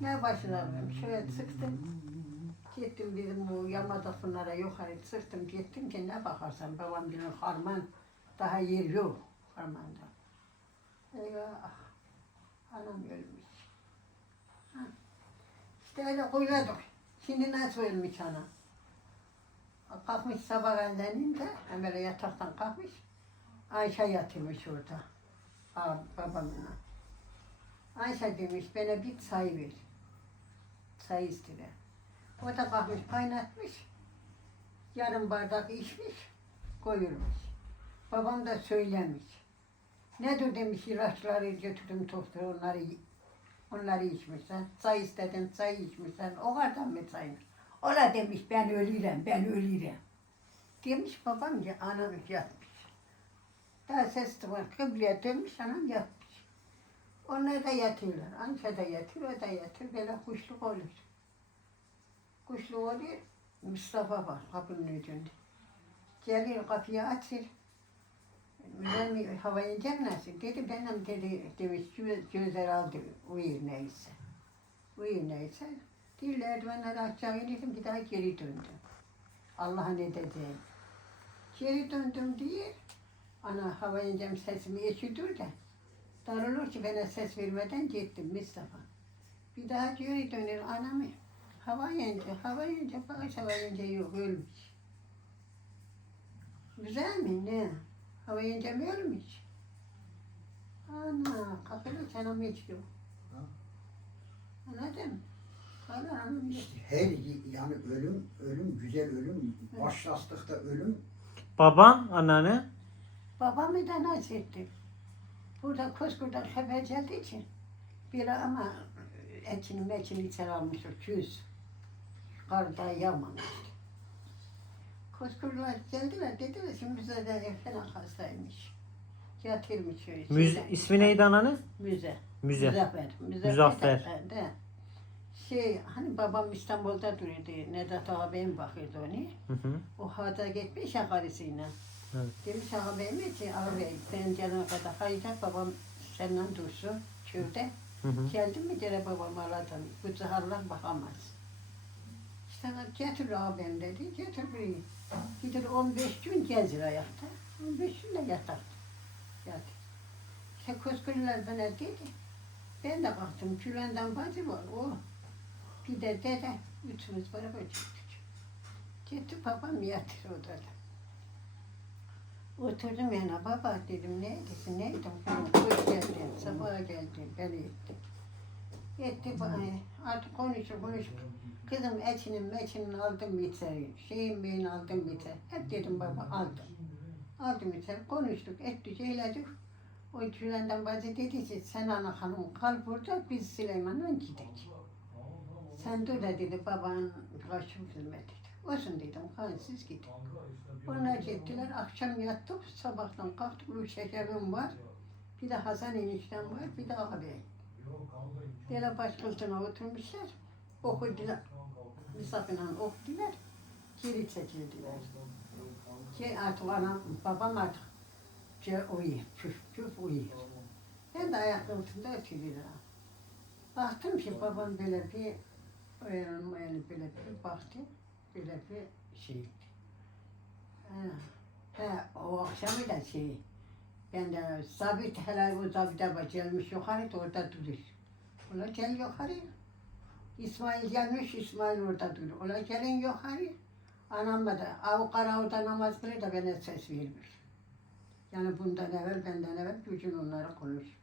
Ne başlarım? Şöyle sıktım. Gittim dedim o yamada fınara yukarı sıktım gittim ki ne bakarsan babam diyor harman daha yer yok harmanda. Eyvah anam ölmüş. Ha. İşte öyle koyladık. Şimdi nasıl ölmüş anam? Kalkmış sabah ellerinde, hemen yataktan kalkmış. Ayşe yatıyormuş orada. Babamla. Ayşe demiş bana bir çay ver. Çay istedi. O da kalkmış kaynatmış. Yarım bardak içmiş. Koyulmuş. Babam da söylemiş. Nedir demiş ilaçları götürdüm doktora onları onları içmişsen. Çay istedim çay içmişsen. O kadar mı çayını? Ola demiş ben ölürüm ben ölürüm. Demiş babam ki anam yatmış. Daha ses var kıbleye dönmüş anam yatmış. Onlar da yatıyorlar. Ankara'da yatıyor, o da yatıyor. Böyle kuşluk olur. Kuşluk oluyor. Mustafa var kapının önünde. Geliyor kapıyı açıyor. Ben hava ineceğim nasıl? Dedi benim dedi demiş göz- gözler aldı uyur neyse. Uyur neyse. Değil erdivenleri aşağı indim bir daha geri döndüm. Allah'a ne diyeceğim. Geri döndüm diye ana hava ineceğim sesimi eşitir de. Darılır ki bana ses vermeden gittim Mustafa. Bir daha geri dönür anamı. Hava yiyince, hava yiyince, bağış hava yiyince yok ölmüş. Güzel mi ne? Hava yiyince mi ölmüş? Ana, kapıda canım hiç yok. Anladın mı? Her yani ölüm, ölüm güzel ölüm, başlastıkta ölüm Baban, anneanne. Babamı da nasıl etti? Burada koskocaman haber geldiği için biri ama etini meçini içeri almıştır, küz. Karda yağmamıştı. Koskocaman geldiler, dediler ki müze de falan hastaymış. Yatırmış şöyle. Müze, ismi neydi anneanne? Müze. Müze. Muzaffer. Muzaffer. de- de. Şey, hani babam İstanbul'da duruyordu. Nedat ağabeyim bakıyordu onu. Hı hı. O hada gitmiş ya karısıyla. Evet. Demiş ağabeyime ki ağabey ben gelene kadar haydi babam senden dursun köyde. Hı hı. Geldim mi gene babam aradım. Bu zaharlar bakamaz. İşte getir ağabeyim dedi. Getir burayı. Gidir 15 gün gezir ayakta. 15 gün de yatar. Yat. İşte koskocalar bana dedi. Ben de baktım. Külenden bacı var. O. Bir de dede. Üçümüz beraber gittik. Gitti babam yatır odada. Oturdum yana baba dedim neydesin neydim hoş geldin sabah geldin beni etti. Etti ba- artık konuşur konuşur. Kızım etinin meçinin aldım içeri. Şeyin beyin aldım içeri. Hep dedim baba aldım. Aldım içeri konuştuk ettik eyledik. O Gülenden bacı dedi ki sen ana hanım kal burada biz Süleyman'la gidelim. Sen dur da dedi baban kaçım hizmet dedi. Olsun dedim kalın siz gidin. Onlar gittiler, akşam yattık, sabahtan kalktık, bir şekerim var. Bir de Hasan eniştem var, bir de abi. Böyle baş kıltına oturmuşlar, okudular. Misafirle okudular, geri çekildiler. Ki artık anam, babam artık ce uyuyor, püf püf uyuyor. Ben de ayak altında oturuyorum. Baktım ki babam böyle bir, yani böyle bir baktı, böyle bir şey. Ha, ha, o akşamı da şey, ben de zabit helal zabite bak gelmiş yukarı da orada durur. Ola gel yukarı. İsmail gelmiş, İsmail orada durur. Ola gelin yukarı. Anam da av kara orada namaz kılıyor da bana ses vermiş. Yani bundan evvel, benden evvel bütün onlara konuşmuş.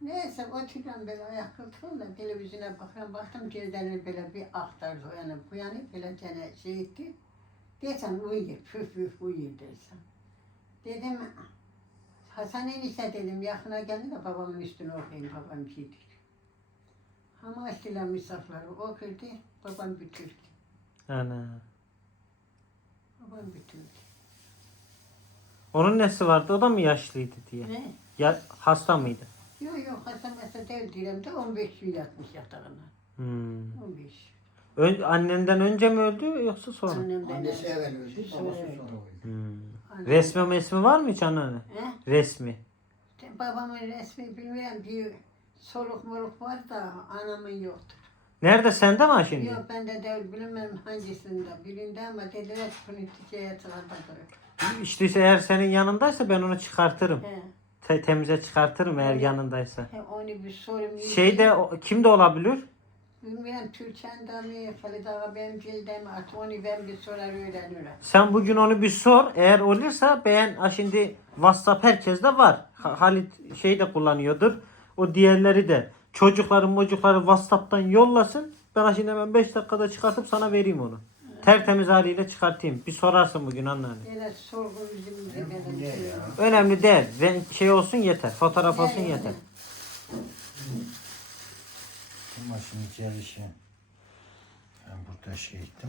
Neyse oturuyorum böyle ayak kıltığımda televizyona bakıyorum, baktım gözlerini böyle bir aktardı o yana bu yana böyle gene şey etti. Desem uyuyor, püf püf uyuyor desem. Dedim, Hasan enişte dedim, yakına geldi de babamın üstüne okuyayım, babam gitti. Ama açtılar misafları, okurdu, babam bitirdi. Ana. Babam bitirdi. Onun nesi vardı? O da mı yaşlıydı diye. Ne? Ya hasta mıydı? Yok yok, Hasan mesela değil diyelim de 15 gün yatmış yatağına. Hmm. 15. Ön, annenden önce mi öldü yoksa sonra? Annem de annesi evvel öldü, babası Sonra öldü. Hmm. Annem- Resmi mesmi var mı hiç anneanne? He? Resmi. İşte babamın resmi bilmiyorum bir Soluk moluk var da anamın yoktur. Nerede sende mi ha şimdi? Yok bende de bilmem hangisinde. Birinde ama dediler ki bunu şeye çıkartacak. İşte eğer senin yanındaysa ben onu çıkartırım. He. Te- temize çıkartırım eğer yanındaysa. Onu bir sorayım. Şeyde o- kimde olabilir? Bilmiyorum Türkçen'de mi, Halid Ağa Bencil'de mi artık onu ben bir sorar öğrenirim. Sen bugün onu bir sor. Eğer olursa ben ha şimdi WhatsApp herkeste var. Ha- Halit şey de kullanıyordur. O diğerleri de. Çocukların çocukları WhatsApp'tan yollasın. Ben ha şimdi hemen 5 dakikada çıkartıp sana vereyim onu. Tertemiz haliyle çıkartayım. Bir sorarsın bugün anneanne. Yine sorgu yüzümüze Ne ya? Önemli değil. Ben şey olsun yeter. Fotoğraf olsun yeter. Kumaşın içerisi. Ben burada şey ettim.